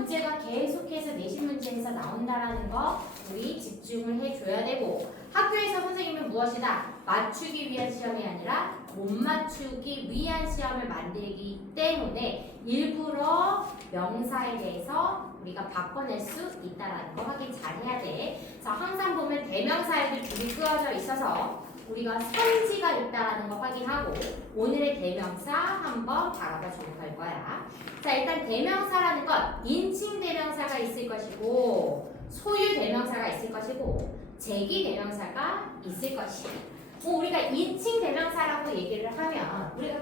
문제가 계속해서 내신 문제에서 나온다라는 거 우리 집중을 해줘야 되고 학교에서 선생님은 무엇이다? 맞추기 위한 시험이 아니라 못 맞추기 위한 시험을 만들기 때문에 일부러 명사에 대해서 우리가 바꿔낼 수 있다라는 거 확인 잘 해야 돼. 그래서 항상 보면 대명사에도 줄이 그어져 있어서 우리가 성지가 있다라는 거 확인하고 오늘의 대명사 한번 바라봐 주면 갈 거야. 자, 일단 대명사라는 건 인칭 대명사가 있을 것이고 소유 대명사가 있을 것이고 제기 대명사가 있을 것이야. 우리가 인칭 대명사라고 얘기를 하면 우리가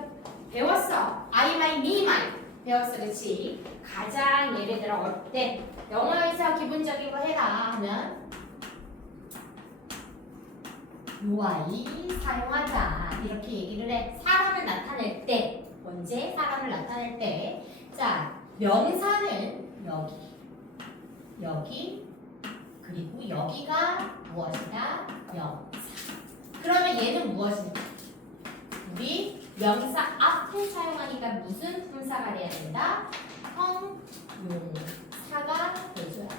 배웠어. I, my, me, my 배웠어, 그렇지? 가장 예를 들어 어때? 영어에서 기본적인 거 해라 하면 요 아이 사용하자 이렇게 얘기를 해. 사람을 나타낼 때 언제? 사람을 나타낼 때 자, 명사는 여기 그리고 여기가 무엇이다? 명사. 그러면 얘는 무엇인가? 우리 명사 앞에 사용하니까 무슨 품사가 돼야 된다? 형용사가 돼줘야 돼.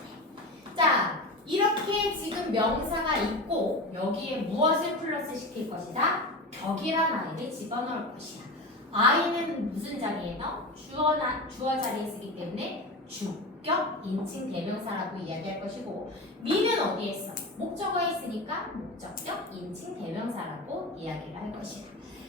자, 이렇게 지금 명사가 있고 여기에 무엇을 플러스 시킬 것이다? 격이란 아이를 집어넣을 것이야. 아이는 무슨 자리에 넣어? 주어 자리에 쓰기 때문에 주격 인칭 대명사라고 이야기할 것이고 미는 어디에 있어? 목적어에 있으니까 목적격 인칭 대명사라고 이야기를 할 것이야.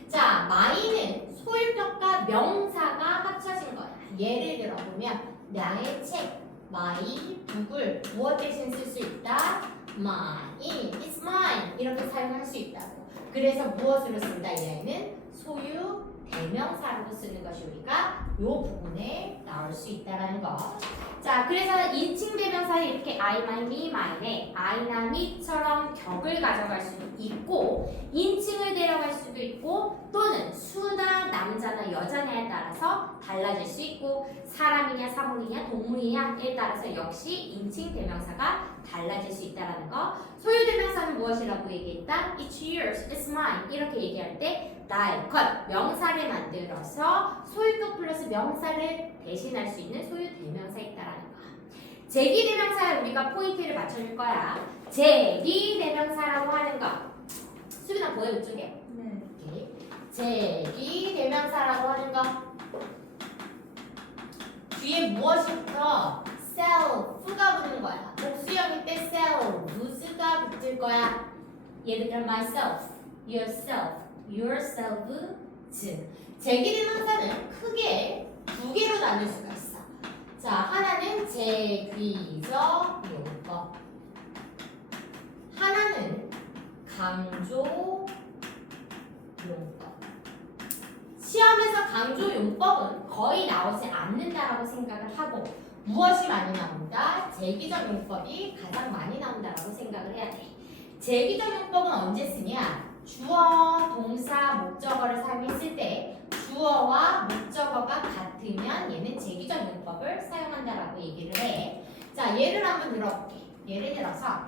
자, 마이는 소유격과 명사가 합쳐진 거야. 예를 들어 보면 나의 책, my 북을 무엇 대신 쓸 수 있다? mine, it's mine 이렇게 사용할 수 있다고. 그래서 무엇으로 쓴다? 이 아이는 소유 대명사로 쓰는 것이 우리가 이 부분에 나올 수 있다라는 거. 자, 그래서 인칭 대명사에 이렇게 I, my, me, mine에 I나 me처럼 격을 가져갈 수도 있고 인칭을 데려갈 수도 있고 또는 수나 남자나 여자냐에 따라서 달라질 수 있고 사람이냐 사물이냐 동물이냐에 따라서 역시 인칭 대명사가 달라질 수 있다라는 거. 소유 대명사는 무엇이라고 얘기했다? It's yours, it's mine 이렇게 얘기할 때 나의 것, 명사를 만들어서 소유격 플러스 명사를 대신할 수 있는 소유 대명사 있다라는 거. 제기 대명사에 우리가 포인트를 맞춰줄 거야. 제기 대명사라고 하는 거. 수빈아 보여 이쪽에? 네. 오케이. 제기 대명사라고 하는 거. 뒤에 무엇이부터? self가 붙는 거야. 복수형일 때 self, whose가 붙을 거야. 예를 들어 myself, yourself. yourselves. 제기 대명사는 크게 두 개로 나눌 수가 있어. 자, 하나는 제귀적 용법, 하나는 강조 용법. 시험에서 강조 용법은 거의 나오지 않는다라고 생각을 하고 무엇이 많이 나온다? 제기적 용법이 가장 많이 나온다라고 생각을 해야 돼. 제기적 용법은 언제 쓰냐? 주어, 동사, 목적어를 사용했을 때 주어와 목적어가 같으면 얘는 제기적 용법을 사용한다라고 얘기를 해. 자, 예를 한번 들어볼게. 예를 들어서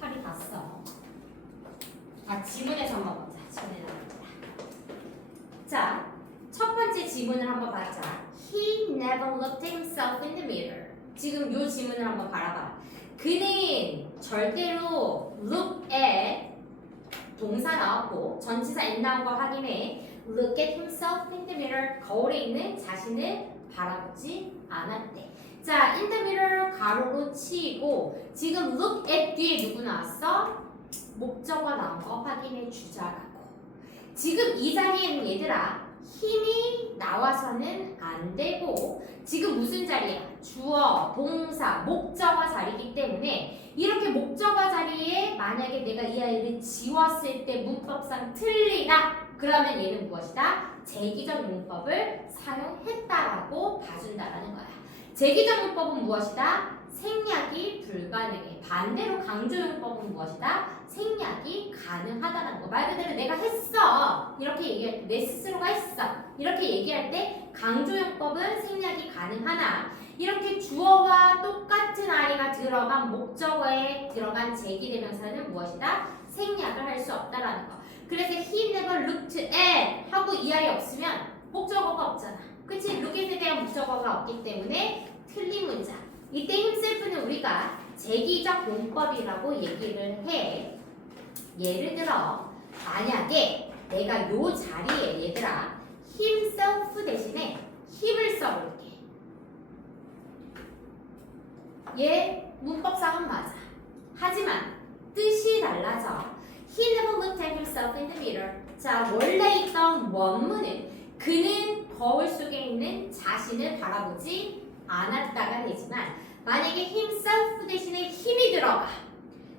팔이 갔어. 지문에서 한번 보자. 지문에 나옵니다. 자, 첫 번째 지문을 한번 봐자. He never looked himself in the mirror. 지금 요 지문을 한번 바라봐. 그는 절대로 look at 동사 나왔고 전치사 in 나온 거 확인해. look at himself in the mirror. 거울에 있는 자신을 바라보지 않았대. 자, in the mirror 가로로 치고 지금 look at 뒤에 누구 나왔어? 목적어 나온 거 확인해 주자라고. 지금 이 자리에는 얘들아 힘이 나와서는 안 되고 지금 무슨 자리야? 주어, 동사, 목적어 자리이기 때문에 이렇게 목적어 자리에 만약에 내가 이 아이를 지웠을 때 문법상 틀리다 그러면 얘는 무엇이다? 제기적 용법을 사용했다라고 봐준다라는 거야. 제기적 용법은 무엇이다? 생략이 불가능해. 반대로 강조 용법은 무엇이다? 생략이 가능하다는 거. 말 그대로 내가 했어 이렇게 얘기할 때 내 스스로가 했어 이렇게 얘기할 때 강조 용법은 생략이 가능하나 이렇게 주어와 똑같은 아이가 들어간 목적어에 들어간 제기대명사는 무엇이다? 생략을 할 수 없다라는 거. 그래서 he never looked at 하고 이 아이 없으면 목적어가 없잖아. 그치? lookat에 대한 목적어가 없기 때문에 틀린 문장. 이때 himself는 우리가 제기적 용법이라고 얘기를 해. 예를 들어 만약에 내가 요 자리에 얘들아 himself 대신에 힘을 써볼게. 얘 문법상은 맞아. 하지만 뜻이 달라져. He never looked at himself in the mirror. 자, 원래 있던 원문은 그는 거울 속에 있는 자신을 바라보지 않았다가 되지만 만약에 himself 대신에 힘이 들어가.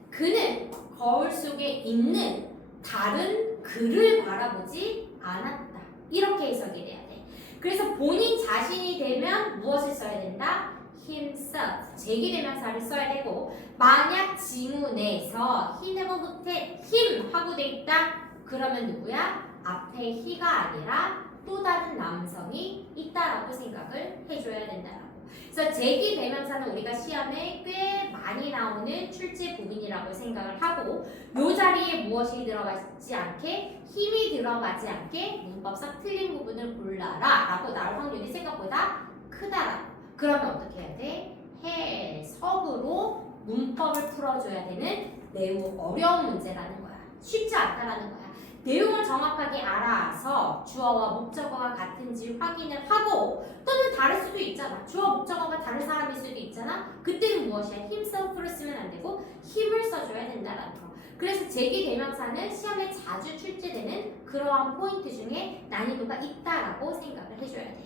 그는 거울 속에 있는 다른 그를 바라보지 않았다. 이렇게 해석이 돼야 돼. 그래서 본인 자신이 되면 무엇을 써야 된다? himself. 제기대명사를 써야 되고 만약 지문에서 he never looked at him 하고 돼 있다. 그러면 누구야? 앞에 he가 아니라 또 다른 남성이 있다라고 생각을 해줘야 된다라고. 그래서 제기대명사는 우리가 시험에 꽤 많이 나오는 출제 부분이라고 생각을 하고 요 자리에 무엇이 들어가지 않게 힘이 들어가지 않게 문법상 틀린 부분을 골라라 라고 나올 확률이 생각보다 크다라고. 그러면 어떻게 해야 돼? 해석으로 문법을 풀어줘야 되는 매우 어려운 문제라는 거야. 쉽지 않다라는 거야. 내용을 정확하게 알아서 주어와 목적어가 같은지 확인을 하고 또는 다를 수도 있잖아. 주어 목적어가 다른 사람일 수도 있잖아. 그때는 무엇이야? himself를 쓰면 안 되고 힘을 써줘야 된다라는 거. 그래서 제기대명사는 시험에 자주 출제되는 그러한 포인트 중에 난이도가 있다라고 생각을 해줘야 돼.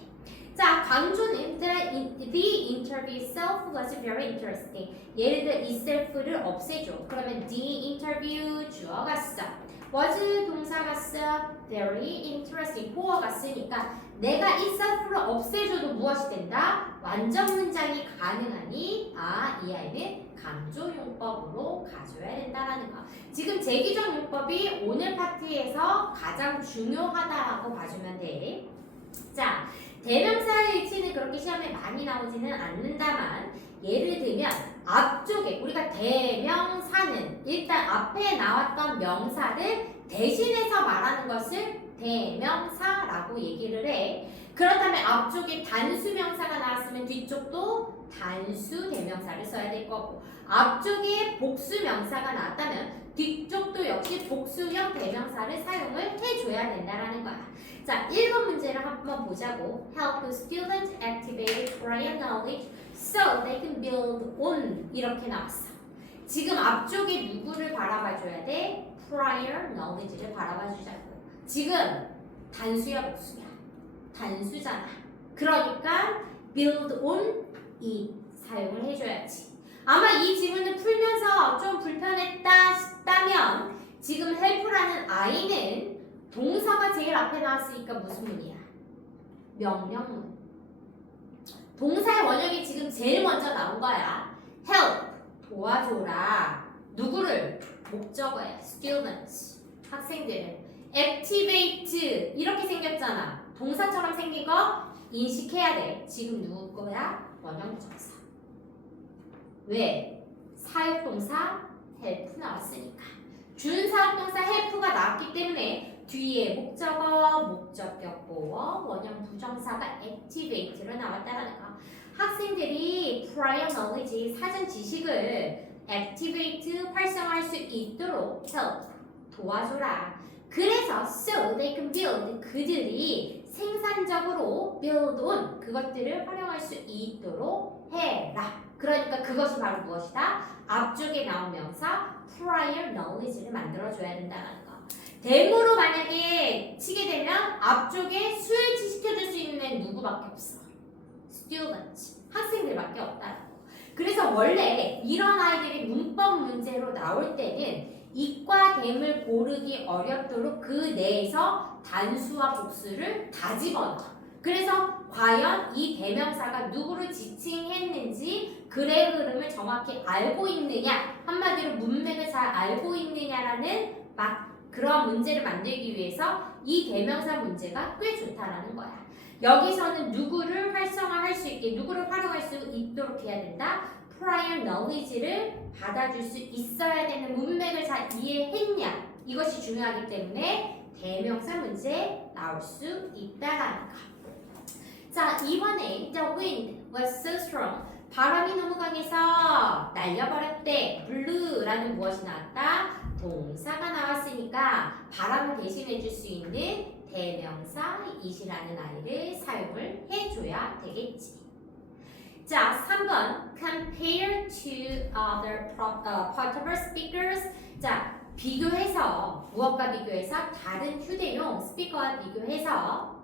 자, 강조는 the interview itself was very interesting. 예를 들어 이 self를 없애줘. 그러면 the interview 주어가 써. was 동사가 써. very interesting 보어가 쓰니까 내가 이 self를 없애줘도 무엇이 된다? 완전 문장이 가능하니 이 아이는 강조용법으로 가져야 된다라는 거. 지금 제기적 용법이 오늘 파트에서 가장 중요하다라고 봐주면 돼. 자, 대명사의 위치는 그렇게 시험에 많이 나오지는 않는다만 예를 들면 앞쪽에 우리가 대명사는 일단 앞에 나왔던 명사를 대신해서 말하는 것을 대명사라고 얘기를 해. 그렇다면 앞쪽에 단수명사가 나왔으면 뒤쪽도 단수 대명사를 써야 될 거고 앞쪽에 복수명사가 나왔다면 뒤쪽도 역시 복수형 대명사를 사용을 해줘야 된다라는 거야. 자, 1번 문제를 한번 보자고. Help students activate prior knowledge so they can build on 이렇게 나왔어. 지금 앞쪽에 누구를 바라봐줘야 돼? prior knowledge를 바라봐주자고. 지금 단수야 복수야? 단수잖아. 그러니까 build on 이 사용을 해줘야지. 아마 이 지문을 풀면서 좀 불편했다 싶다면 지금 help라는 I는 동사가 제일 앞에 나왔으니까 무슨 문이야? 명령문. 동사의 원형이 지금 제일 먼저 나온 거야. help, 도와줘라. 누구를? 목적어야. students, 학생들을. activate, 이렇게 생겼잖아. 동사처럼 생긴 거 인식해야 돼. 지금 누구 거야? 원형 부정사. 왜? 사역동사 help 나왔으니까. 준사역동사 help가 나왔기 때문에 뒤에 목적어, 목적격 보어, 원형 부정사가 activate로 나왔다라는 거. 학생들이 prior knowledge, 사전 지식을 activate, 활성화할 수 있도록 help, 도와줘라. 그래서 so they can build, 그들이 생산적으로 build on, 그것들을 활용할 수 있도록 해라. 그러니까 그것이 바로 무엇이다? 앞쪽에 나온 명사 prior knowledge를 만들어줘야 된다는 거. 대모로 만약에 치게 되면 앞쪽에 수일치시켜줄 수 있는 누구밖에 없어. students, 학생들밖에 없다라고. 그래서 원래 이런 아이들이 문법 문제로 나올 때는 이과 댐을 고르기 어렵도록 그 내에서 단수와 복수를 다 집어넣어. 그래서 과연 이 대명사가 누구를 지칭했는지 글의 흐름을 정확히 알고 있느냐, 한마디로 문맥을 잘 알고 있느냐라는 그런 문제를 만들기 위해서 이 대명사 문제가 꽤 좋다라는 거야. 여기서는 누구를 활성화할 수 있게, 누구를 활용할 수 있도록 해야 된다. prior knowledge를 받아줄 수 있어야 되는 문맥을 잘 이해했냐, 이것이 중요하기 때문에 대명사 문제 나올 수 있다라는 거. 자, 이번에 the wind was so strong. 바람이 너무 강해서 날려버렸대. blue라는 무엇이 나왔다? 동사가 나왔으니까 바람을 대신해 줄 수 있는 대명사 it이라는 아이를 사용을 해줘야 되겠지. 자, 3번 compare to other portable speakers. 자, 비교해서 무엇과 비교해서 다른 휴대용 스피커와 비교해서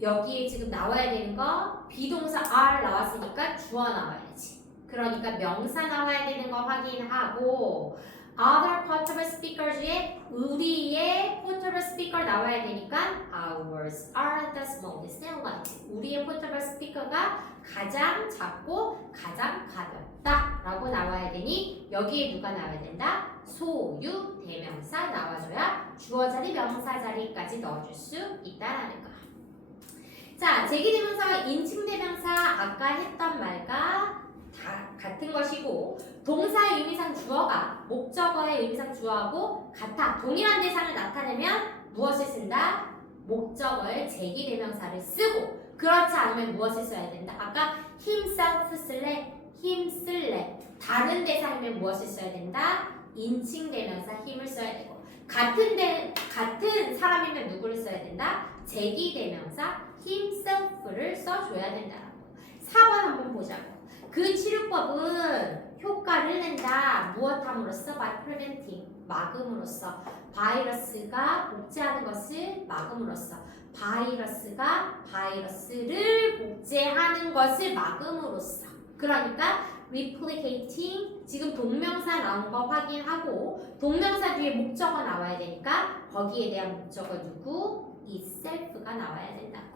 여기에 지금 나와야 되는 거 비동사 are 나왔으니까 주어 나와야지. 그러니까 명사 나와야 되는 거 확인하고 other portable speakers에 우리의 portable speaker 나와야 되니까 ours are the smallest and light. 우리의 portable speaker가 가장 작고 가장 가볍다 라고 나와야 되니 여기에 누가 나와야 된다? 소유 대명사 나와줘야 주어 자리 명사 자리까지 넣어줄 수 있다라는 거. 자, 제기대명사와 인칭대명사 아까 했던 말과 다 같은 것이고 동사의 의미상 주어가 목적어의 의미상 주어하고 같아. 동일한 대상을 나타내면 무엇을 쓴다? 목적어의 제기대명사를 쓰고 그렇지 않으면 무엇을 써야 된다? 아까 himself 쓸래? him 쓸래? 다른 대상이면 무엇을 써야 된다? 인칭대명사 힘을 써야 되고 같은 사람이면 누구를 써야 된다? 제기대명사 himself를 써줘야 된다라고. 4번 한번 보자고. 그 치료법은 효과를 낸다. 무엇함으로써? by preventing. 막음으로써. 바이러스가 복제하는 것을 막음으로써. 바이러스가 바이러스를 복제하는 것을 막음으로써. 그러니까 replicating. 지금 동명사 나온 거 확인하고 동명사 뒤에 목적어 나와야 되니까 거기에 대한 목적어 누구? itself가 나와야 된다고.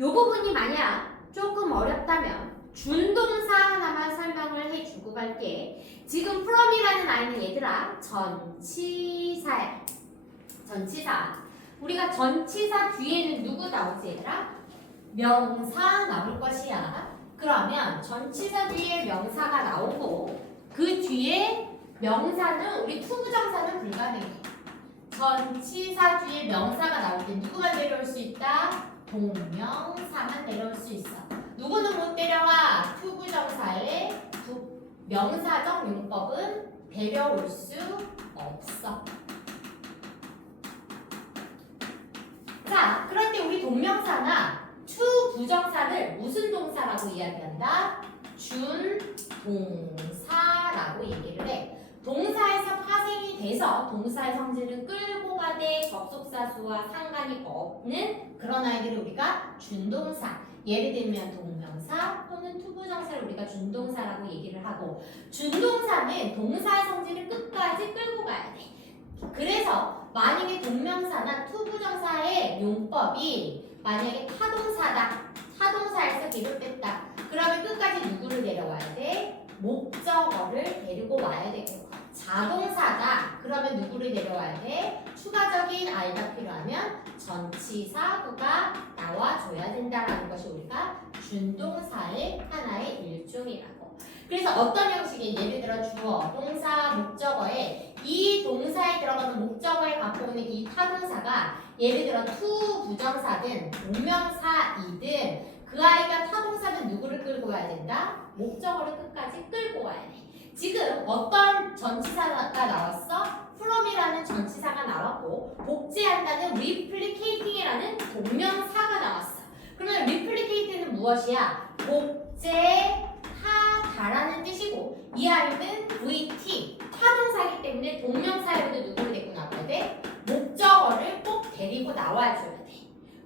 요 부분이 만약 조금 어렵다면 준동사 하나만 설명을 해주고 갈게. 지금 from이라는 아이는 얘들아 전치사야. 전치사. 우리가 전치사 뒤에는 누구 나오지 얘들아? 명사 나올 것이야. 그러면 전치사 뒤에 명사가 나오고 그 뒤에 명사는 우리 투부정사는 불가능해. 전치사 뒤에 명사가 나올 때 누구만 내려올 수 있다? 동명사만 내려올 수 있어. 누구는 못 데려와? 투부정사의 명사적 용법은 데려올 수 없어. 자, 그럴 때 우리 동명사나 투부정사를 무슨 동사라고 이야기한다? 준동사라고 얘기를 해. 동사에서 파생이 돼서 동사의 성질을 끌고 가되 접속사 수와 상관이 없는 그런 아이들을 우리가 준동사, 예를 들면 동명사 또는 투부정사를 우리가 준동사라고 얘기를 하고 준동사는 동사의 성질을 끝까지 끌고 가야 돼. 그래서 만약에 동명사나 투부정사의 용법이 만약에 타동사다. 타동사에서 비롯됐다. 그러면 끝까지 누구를 데려와야 돼? 목적어를 데리고 와야 되고 자동사다. 그러면 누구를 데려와야 돼? 추가적인 아이가 필요하면 전치사구가 나와줘야 된다라는 것이 우리가 준동사의 하나의 일종이라고. 그래서 어떤 형식의 예를 들어 주어, 동사, 목적어에 이 동사에 들어가는 목적어에 갖고 오는 이 타동사가 예를 들어 투부정사든 동명사이든 그 아이가 타동사는 누구를 끌고 와야 된다? 목적어를 끝까지 끌고 와야 돼. 지금 어떤 전치사가 나왔어? from이라는 전치사가 나왔고 복제한다는 replicating이라는 동명사가 나왔어. 그러면 replicating은 무엇이야? 복제하다라는 뜻이고 이 아이는 VT 타동사이기 때문에 동명사에도 누구를 데리고 나와야 돼? 목적어를 꼭 데리고 나와줘야 돼.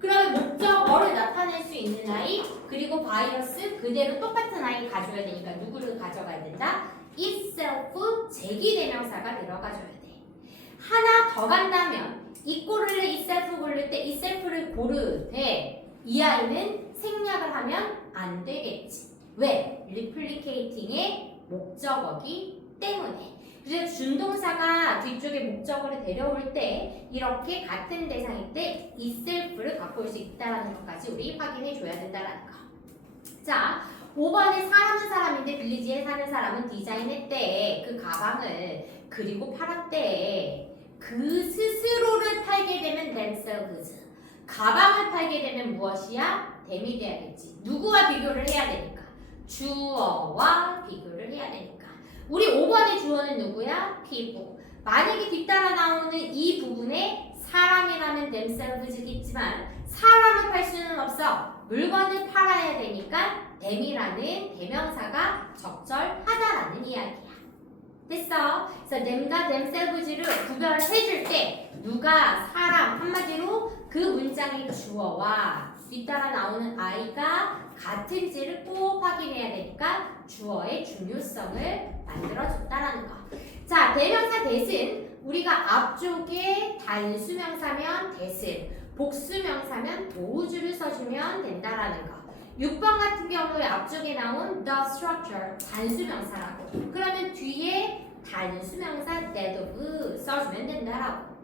그러면 목적어를 나타낼 수 있는 아이 그리고 바이러스 그대로 똑같은 아이 가져야 되니까 누구를 가져가야 된다? itself 제기대명사가 들어가줘야 돼. 하나 더 간다면 이 꼴을 itself 고를 때 itself를 고르되 이 아이는 생략을 하면 안 되겠지. 왜? replicating의 목적어기 때문에. 그래서 준동사가 뒤쪽에 목적어를 데려올 때 이렇게 같은 대상일 때 itself를 갖고 올 수 있다는 것까지 우리 확인해 줘야 된다는 거. 자, 5번에 사람은 사람인데 빌리지에 사는 사람은 디자인했대. 그 가방을 그리고 팔았대. 그 스스로를 팔게 되면 themselves. 가방을 팔게 되면 무엇이야? 댐이 돼야겠지. 누구와 비교를 해야 되니까? 주어와 비교를 해야 되니까. 우리 5번의 주어는 누구야? people. 만약에 뒤따라 나오는 이 부분에 사람이라는 themselves겠지만 사람을 팔 수는 없어. 물건을 팔아야 되니까 them이라는 대명사가 적절하다라는 이야기야. 됐어? 그래서 them과 themselves를 구별해줄 때 누가 사람 한마디로 그 문장의 주어와 뒤따라 나오는 I가 같은지를 꼭 확인해야 되니까 주어의 중요성을 만들어줬다라는 거. 자, 대명사 that은 우리가 앞쪽에 단수명사면 that을, 복수명사면 도우주를 써주면 된다라는 거. 6번 같은 경우에 앞쪽에 나온 the structure 단수명사라고. 그러면 뒤에 단수명사 that of 써주면 된다라고.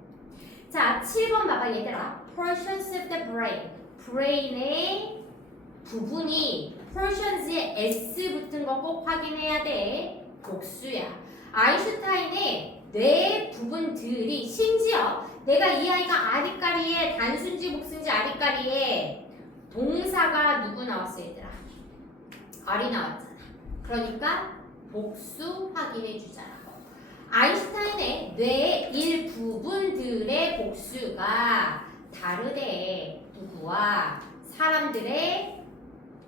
자, 7번 봐봐 얘들아. portions of the brain. brain의 부분이 portions에 s 붙은 거 꼭 확인해야 돼. 복수야. 아인슈타인의 뇌 부분들이 심지어 내가 이 아이가 아리까리에 단순지 복순지 아리까리에 동사가 누구 나왔어 얘들아? 알이 나왔잖아. 그러니까 복수 확인해 주자라고. 아인슈타인의 뇌의 일부분들의 복수가 다르대. 누구와? 사람들의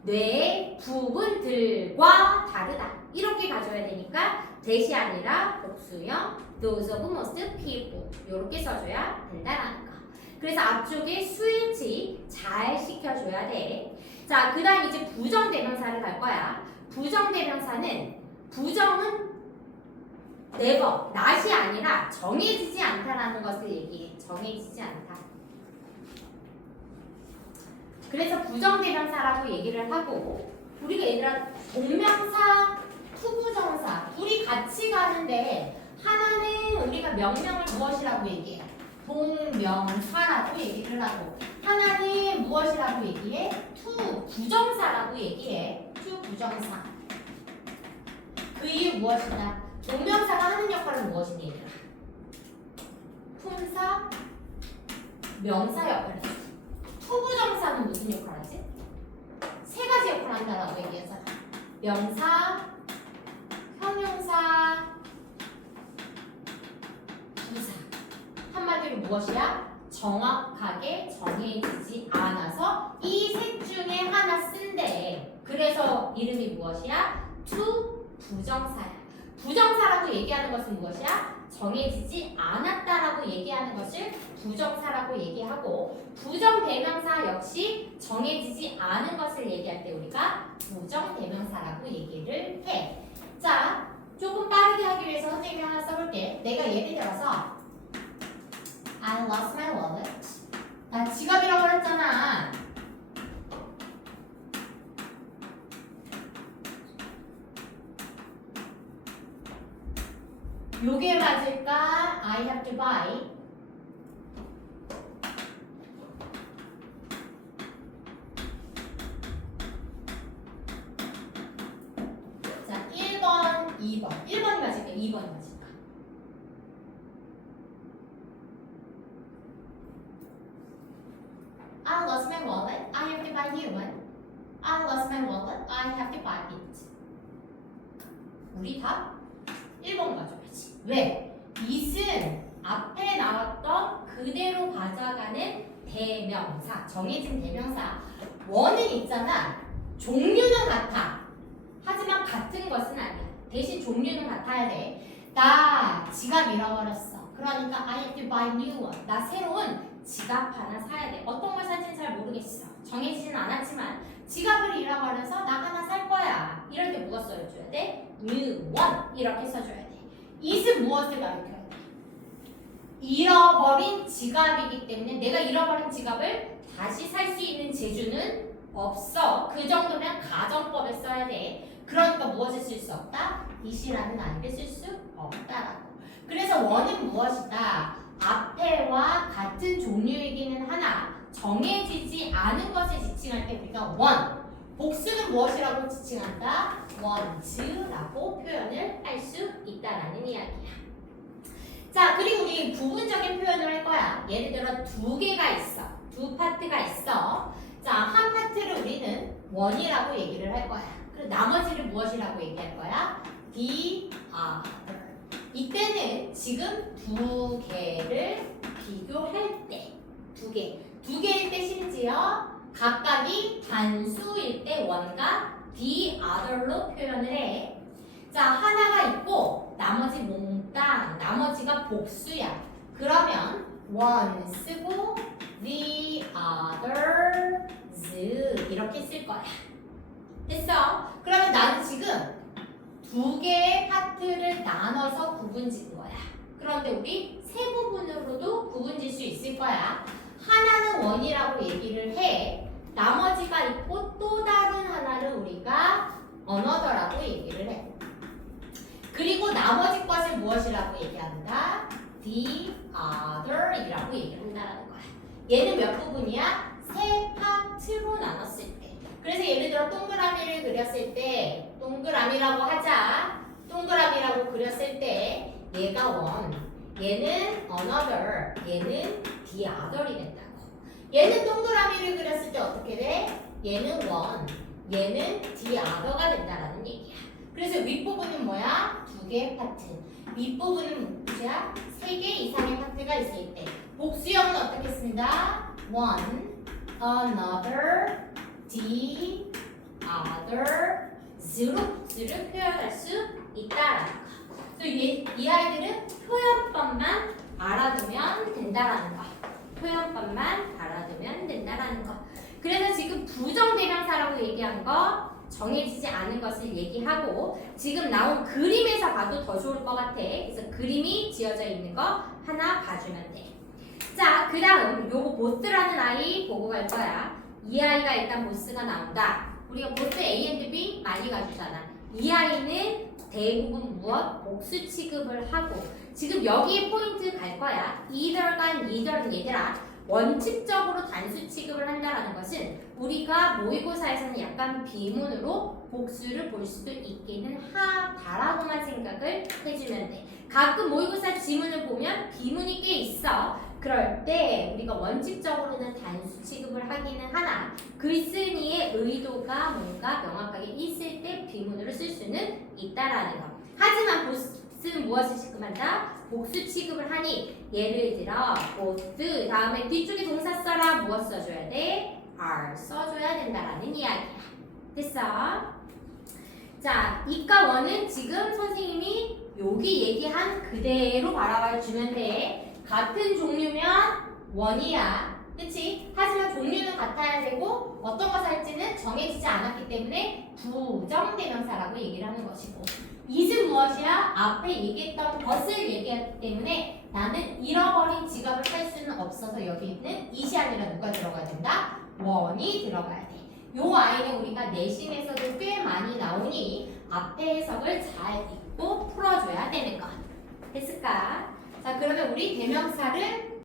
뇌의 부분들과 다르다. 이렇게 가져야 되니까 that이 아니라 복수형 those of most people 이렇게 써줘야 된다라는 거. 그래서 앞쪽에 스위치 잘 시켜줘야 돼. 자, 그 다음 이제 부정대명사를 갈 거야. 부정대명사는 부정은 never, not이 아니라 정해지지 않다라는 것을 얘기해. 정해지지 않다. 그래서 부정대명사라고 얘기를 하고 우리가 얘들아 동명사, 투부정사 둘이 같이 가는데 하나는 우리가 명령을 무엇이라고 얘기해? 동명사라고 얘기를 하고 하나는 무엇이라고 얘기해? 투부정사라고 얘기해. 투부정사. 그 이유 무엇이냐? 동명사가 하는 역할은 무엇이니 얘들아? 품사, 명사 역할이지. 투부정사는 무슨 역할을 하지? 세 가지 역할을 한다라고 얘기하잖아. 명사, 형용사, 부사. 한마디로 무엇이야? 정확하게 정해지지 않아서 이 셋 중에 하나 쓴대. 그래서 이름이 무엇이야? 투부정사야. 부정사라고 얘기하는 것은 무엇이야? 정해지지 않았다라고 얘기하는 것을 부정사라고 얘기하고 부정대명사 역시 정해지지 않은 것을 얘기할 때 우리가 부정대명사라고 얘기를 해. 자, 조금 빠르게 하기 위해서 선생님이 하나 써볼게. 내가 예를 들어서 I lost my wallet. 나 지갑 잃어버렸잖아. 요게 맞을까? I have to buy. 자, 1번, 2번. 1번이 맞을까? 2번이 맞을까? I lost my wallet. I have to buy new one. I lost my wallet. I have to buy it. 우리 답 1번 가져야지. 왜? it은 앞에 나왔던 그대로 가져가는 대명사, 정해진 대명사. 원은 있잖아. 종류는 같아. 하지만 같은 것은 아니야. 대신 종류는 같아야 돼. 나 지갑 잃어버렸어. 그러니까 I have to buy new one. 나 새로운 지갑 하나 사야 돼. 어떤 걸 살지는 잘 모르겠어. 정해지진 않았지만 지갑을 잃어버려서 나 하나 살 거야. 이럴 때 뭐가 써줘야 돼? new one 이렇게 써줘야 돼. it은 무엇을 가리켜야 돼? 잃어버린 지갑이기 때문에 내가 잃어버린 지갑을 다시 살 수 있는 재주는 없어. 그 정도면 가정법에 써야 돼. 그러니까 무엇을 쓸 수 없다? it이라는 아이를 쓸 수 없다라고. 그래서 원은 무엇이다? 앞에와 같은 종류이기는 하나 정해지지 않은 것을 지칭할 때 우리가 원, 복수는 무엇이라고 지칭한다? once라고 표현을 할 수 있다라는 이야기야. 자, 그리고 우리 부분적인 표현을 할 거야. 예를 들어 두 개가 있어. 두 파트가 있어. 자, 한 파트를 우리는 원이라고 얘기를 할 거야. 그리고 나머지를 무엇이라고 얘기할 거야? the other. 이때는 지금 두 개를 비교할 때, 두 개일 때 심지어 각각이 단수일 때 원과 the other로 표현을 해. 자, 하나가 있고 나머지 몽땅, 나머지가 복수야. 그러면 one 쓰고 the others 이렇게 쓸 거야. 됐어? 그러면 나는 지금 두 개의 파트를 나눠서 구분 짓는 거야. 그런데 우리 세 부분으로도 구분 질 수 있을 거야. 하나는 원이라고 얘기를 해. 나머지가 있고 또 다른 하나를 우리가 another라고 얘기를 해. 그리고 나머지 것을 무엇이라고 얘기한다? the other이라고 얘기를 한다는 거야. 얘는 몇 부분이야? 세 파트로 나눴을 때. 그래서 예를 들어 동그라미를 그렸을 때, 동그라미라고 하자. 동그라미라고 그렸을 때 얘가 원, 얘는 another, 얘는 the other이 된다고. 얘는 동그라미를 그렸을 때 어떻게 돼? 얘는 원, 얘는 the other가 된다라는 얘기야. 그래서 윗부분은 뭐야? 두 개의 파트. 윗부분은 뭐야? 세 개 이상의 파트가 있을 때. 복수형은 어떻게 쓴다? one, another, the other, 즈를 표현할 수 있다라는 거. 그래서 이 아이들은 표현법만 알아두면 된다라는 거. 표현법만 알아두면 된다라는 거. 그래서 지금 부정대명사라고 얘기한 거 정해지지 않은 것을 얘기하고 지금 나온 그림에서 봐도 더 좋을 것 같아. 그래서 그림이 지어져 있는 거 하나 봐주면 돼. 자, 그 다음 요거 보스라는 아이 보고 갈 거야. 이 아이가 일단 보스가 나온다. 우리가 보스 A and B 많이 가주잖아. 이 아이는 대부분 무엇? 복수 취급을 하고 지금 여기에 포인트 갈 거야. either과 neither는 얘들아 원칙적으로 단수 취급을 한다는 것은 우리가 모의고사에서는 약간 비문으로 복수를 볼 수도 있기는 하다라고만 생각을 해주면 돼. 가끔 모의고사 지문을 보면 비문이 꽤 있어. 그럴 때 우리가 원칙적으로는 단수 취급을 하기는 하나 글쓴이의 의도가 뭔가 명확하게 있을 때 비문으로 쓸 수는 있다라는 거. 하지만 보스는 무엇을 취급한다? 복수 취급을 하니 예를 들어 보스 다음에 뒤쪽에 동사 써라 무엇 써줘야 돼? are 써줘야 된다라는 이야기야. 됐어? 자, 이과 원은 지금 선생님이 여기 얘기한 그대로 바라봐 주면 돼. 같은 종류면 원이야. 그치? 하지만 종류는 같아야 되고 어떤 것을 할지는 정해지지 않았기 때문에 부정대명사라고 얘기를 하는 것이고 is은 무엇이야? 앞에 얘기했던 것을 얘기했기 때문에 나는 잃어버린 지갑을 살 수는 없어서 여기는 is이 아니라 누가 들어가야 된다? 원이 들어가야 돼. 요 아이는 우리가 내신에서도 꽤 많이 나오니 앞에 해석을 잘 읽고 풀어줘야 되는 것. 됐을까? 자, 그러면 우리 대명사를